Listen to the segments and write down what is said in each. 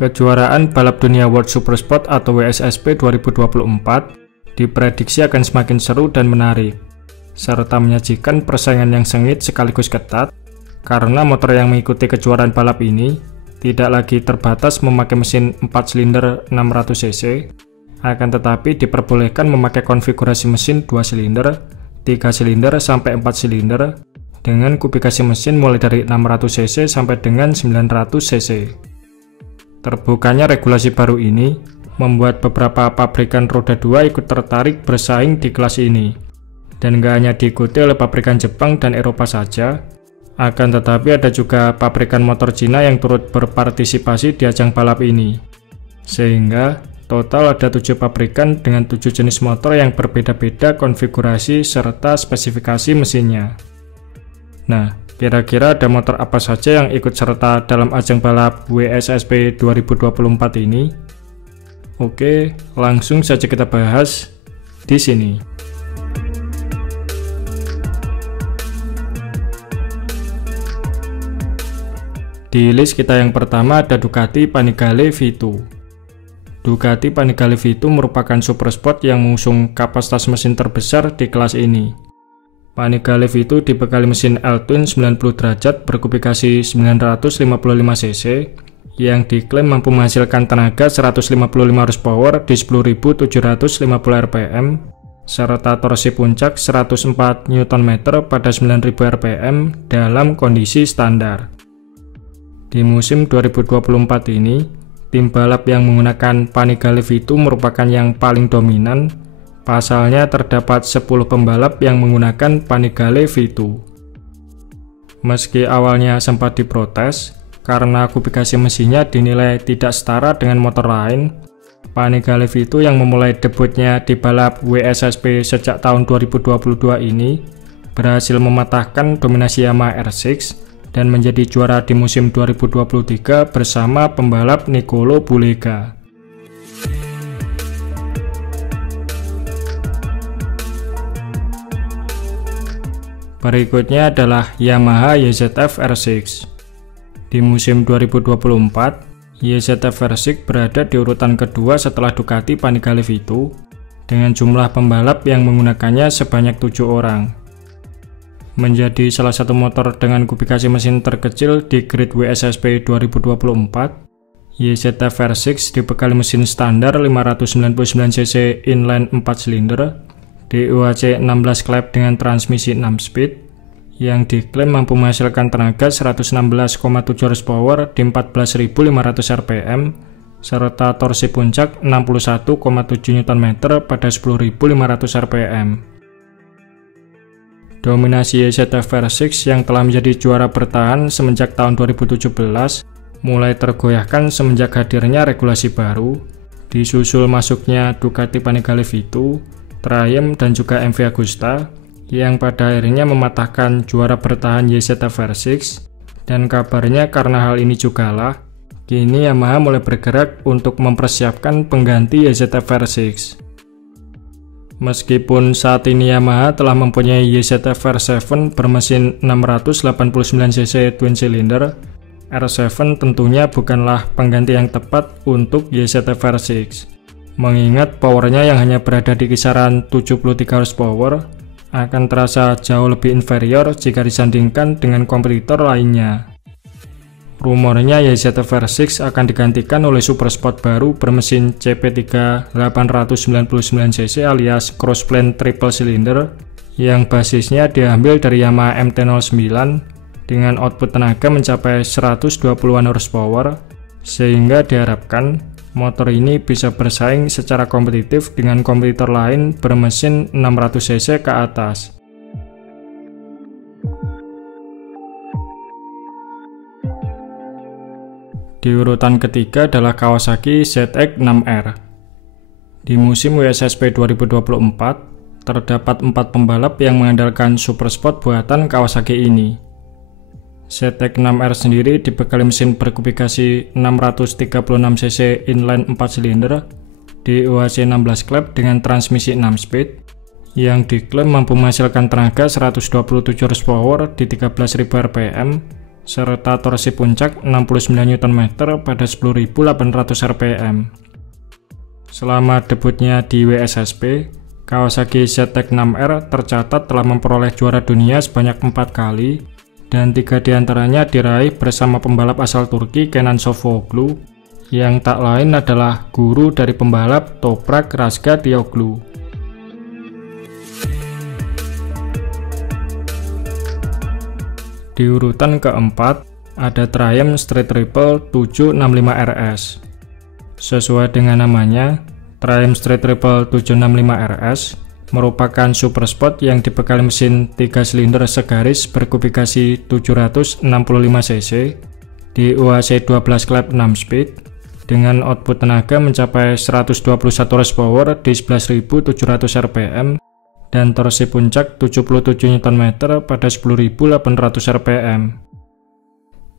Kejuaraan Balap Dunia World Supersport atau WSSP 2024 diprediksi akan semakin seru dan menarik, serta menyajikan persaingan yang sengit sekaligus ketat, karena motor yang mengikuti kejuaraan balap ini tidak lagi terbatas memakai mesin 4 silinder 600 cc, akan tetapi diperbolehkan memakai konfigurasi mesin 2 silinder, 3 silinder sampai 4 silinder, dengan kubifikasi mesin mulai dari 600 cc sampai dengan 900 cc. Terbukanya regulasi baru ini membuat beberapa pabrikan roda 2 ikut tertarik bersaing di kelas ini, dan gak hanya diikuti oleh pabrikan Jepang dan Eropa saja, akan tetapi ada juga pabrikan motor Cina yang turut berpartisipasi di ajang balap ini, sehingga total ada 7 pabrikan dengan 7 jenis motor yang berbeda-beda konfigurasi serta spesifikasi mesinnya. Nah, kira-kira ada motor apa saja yang ikut serta dalam ajang balap WSSP 2024 ini? Oke, langsung saja kita bahas di sini. Di list kita yang pertama ada Ducati Panigale V2. Ducati Panigale V2 merupakan supersport yang mengusung kapasitas mesin terbesar di kelas ini. Panigale V2 dibekali mesin L-twin 90 derajat berkubifikasi 955 cc yang diklaim mampu menghasilkan tenaga 155 horsepower di 10.750 rpm serta torsi puncak 104 Nm pada 9.000 rpm dalam kondisi standar. Di musim 2024 ini, tim balap yang menggunakan Panigale V2 merupakan yang paling dominan. Pasalnya terdapat 10 pembalap yang menggunakan Panigale V2. Meski awalnya sempat diprotes karena kubifikasi mesinnya dinilai tidak setara dengan motor lain, Panigale V2 yang memulai debutnya di balap WSSP sejak tahun 2022 ini berhasil mematahkan dominasi Yamaha R6 dan menjadi juara di musim 2023 bersama pembalap Nicolo Bulega. Berikutnya adalah Yamaha YZF R6. Di musim 2024, YZF R6 berada di urutan kedua setelah Ducati Panigale V2 dengan jumlah pembalap yang menggunakannya sebanyak 7 orang. Menjadi salah satu motor dengan kubifikasi mesin terkecil di grid WSSP 2024, YZF R6 dibekali mesin standar 599 cc inline 4 silinder, DOHC 16 klep dengan transmisi 6 speed yang diklaim mampu menghasilkan tenaga 116,7 horsepower di 14.500 rpm serta torsi puncak 61,7 Nm pada 10.500 rpm. Dominasi YZF R6 yang telah menjadi juara bertahan semenjak tahun 2017 mulai tergoyahkan semenjak hadirnya regulasi baru, disusul masuknya Ducati Panigale V2, Triumph dan juga MV Agusta yang pada akhirnya mematahkan juara bertahan YZF R6, dan kabarnya karena hal ini jugalah kini Yamaha mulai bergerak untuk mempersiapkan pengganti YZF R6. Meskipun saat ini Yamaha telah mempunyai YZF R7 bermesin 689 cc twin cylinder, R7 tentunya bukanlah pengganti yang tepat untuk YZF R6. Mengingat powernya yang hanya berada di kisaran 73 horsepower akan terasa jauh lebih inferior jika disandingkan dengan kompetitor lainnya. Rumornya YZF R6 akan digantikan oleh supersport baru bermesin CP3 899 cc alias crossplane triple cylinder yang basisnya diambil dari Yamaha MT-09 dengan output tenaga mencapai 120-an horsepower, sehingga diharapkan motor ini bisa bersaing secara kompetitif dengan kompetitor lain bermesin 600 cc ke atas. Di urutan ketiga adalah Kawasaki ZX-6R. Di musim WSSP 2024, terdapat 4 pembalap yang mengandalkan supersport buatan Kawasaki ini. ZX-6R sendiri dibekali mesin berkubifikasi 636 cc inline 4 silinder, DOHC 16 klep dengan transmisi 6 speed, yang diklaim mampu menghasilkan tenaga 127 horsepower di 13.000 rpm serta torsi puncak 69 Nm pada 10.800 rpm. Selama debutnya di WSSP, Kawasaki ZX-6R tercatat telah memperoleh juara dunia sebanyak 4 kali, dan 3 diantaranya diraih bersama pembalap asal Turki Kenan Sofuoglu, yang tak lain adalah guru dari pembalap Toprak Razgatlioglu. Di urutan keempat, ada Triumph Street Triple 765 RS. Sesuai dengan namanya, Triumph Street Triple 765 RS merupakan super sport yang dibekali mesin 3 silinder segaris berkubikasi 765 cc di UAC 12 klep 6 speed dengan output tenaga mencapai 121 horsepower di 11.700 rpm dan torsi puncak 77 Nm pada 10.800 rpm.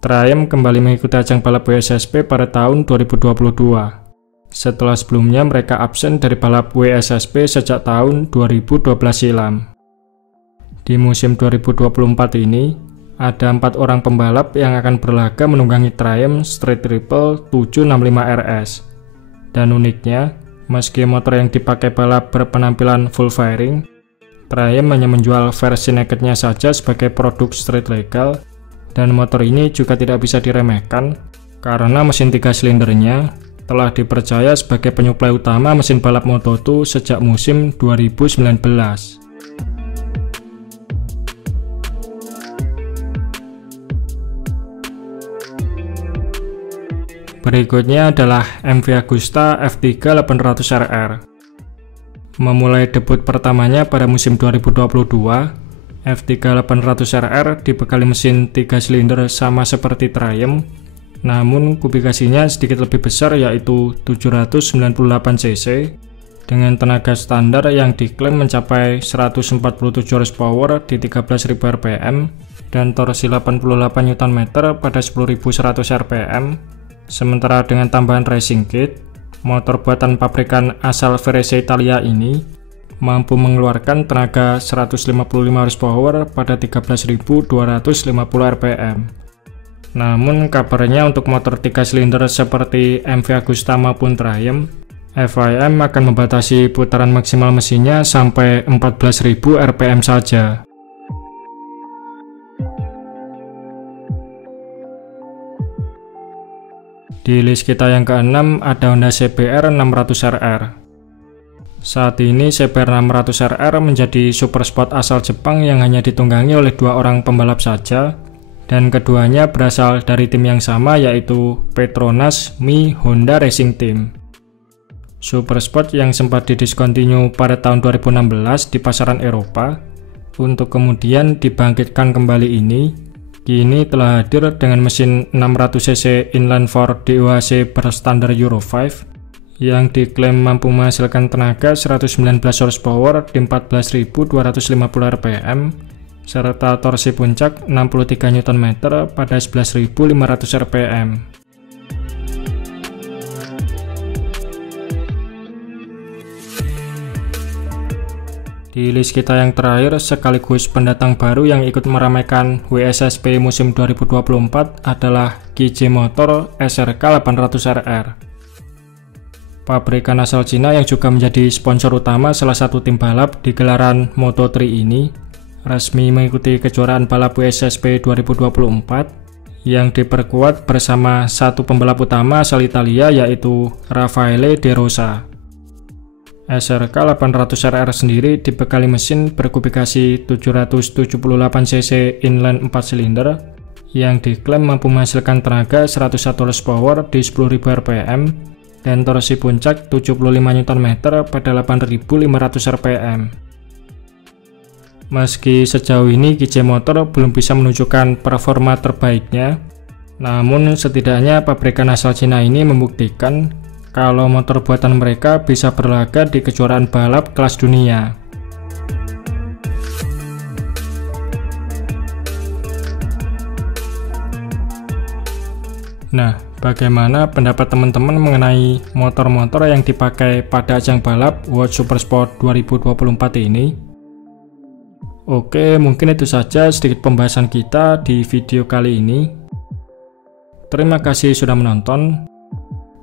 Triumph kembali mengikuti ajang balap WSSP pada tahun 2022. Setelah sebelumnya mereka absen dari balap WSSP sejak tahun 2012 silam. Di musim 2024 ini, ada 4 orang pembalap yang akan berlaga menunggangi Triumph Street Triple 765 RS. Dan uniknya, meski motor yang dipakai balap berpenampilan full fairing, Triumph hanya menjual versi nakednya saja sebagai produk street legal, dan motor ini juga tidak bisa diremehkan karena mesin 3 silindernya telah dipercaya sebagai penyuplai utama mesin balap Moto2 sejak musim 2019. Berikutnya adalah MV Agusta F3 800RR. Memulai debut pertamanya pada musim 2022, F3 800RR dibekali mesin 3 silinder sama seperti Triumph, namun kubikasinya sedikit lebih besar yaitu 798 cc dengan tenaga standar yang diklaim mencapai 147 horsepower di 13.000 rpm dan torsi 88 Nm pada 10.100 rpm. Sementara dengan tambahan racing kit, motor buatan pabrikan asal Varese Italia ini mampu mengeluarkan tenaga 155 horsepower pada 13.250 rpm. Namun kabarnya untuk motor 3 silinder seperti MV Agusta maupun Triumph, FIM akan membatasi putaran maksimal mesinnya sampai 14.000 rpm saja. Di list kita yang keenam ada Honda CBR 600RR. Saat ini CBR 600RR menjadi super sport asal Jepang yang hanya ditunggangi oleh 2 orang pembalap saja, dan keduanya berasal dari tim yang sama yaitu Petronas Mi Honda Racing Team. Super sport yang sempat didiskontinue pada tahun 2016 di pasaran Eropa untuk kemudian dibangkitkan kembali ini, kini telah hadir dengan mesin 600cc inline 4 DOHC berstandar Euro 5 yang diklaim mampu menghasilkan tenaga 119 horsepower di 14.250 rpm serta torsi puncak 63 Nm pada 11.500 rpm. Di list kita yang terakhir sekaligus pendatang baru yang ikut meramaikan WSSP musim 2024 adalah KJ Motor SRK 800RR. Pabrikan asal Cina yang juga menjadi sponsor utama salah satu tim balap di gelaran Moto3 ini resmi mengikuti kejuaraan balap WSSP 2024 yang diperkuat bersama satu pembalap utama asal Italia yaitu Raffaele De Rosa. SRK 800RR sendiri dibekali mesin berkubikasi 778 cc inline 4 silinder yang diklaim mampu menghasilkan tenaga 101 horsepower di 10.000 rpm dan torsi puncak 75 Nm pada 8.500 rpm. Meski sejauh ini KJ Motor belum bisa menunjukkan performa terbaiknya, namun setidaknya pabrikan asal Cina ini membuktikan kalau motor buatan mereka bisa berlaga di kejuaraan balap kelas dunia. Nah, bagaimana pendapat teman-teman mengenai motor-motor yang dipakai pada ajang balap World Supersport 2024 ini? Oke, mungkin itu saja sedikit pembahasan kita di video kali ini. Terima kasih sudah menonton.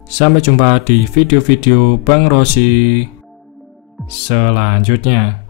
Sampai jumpa di video-video Bang Rosy selanjutnya.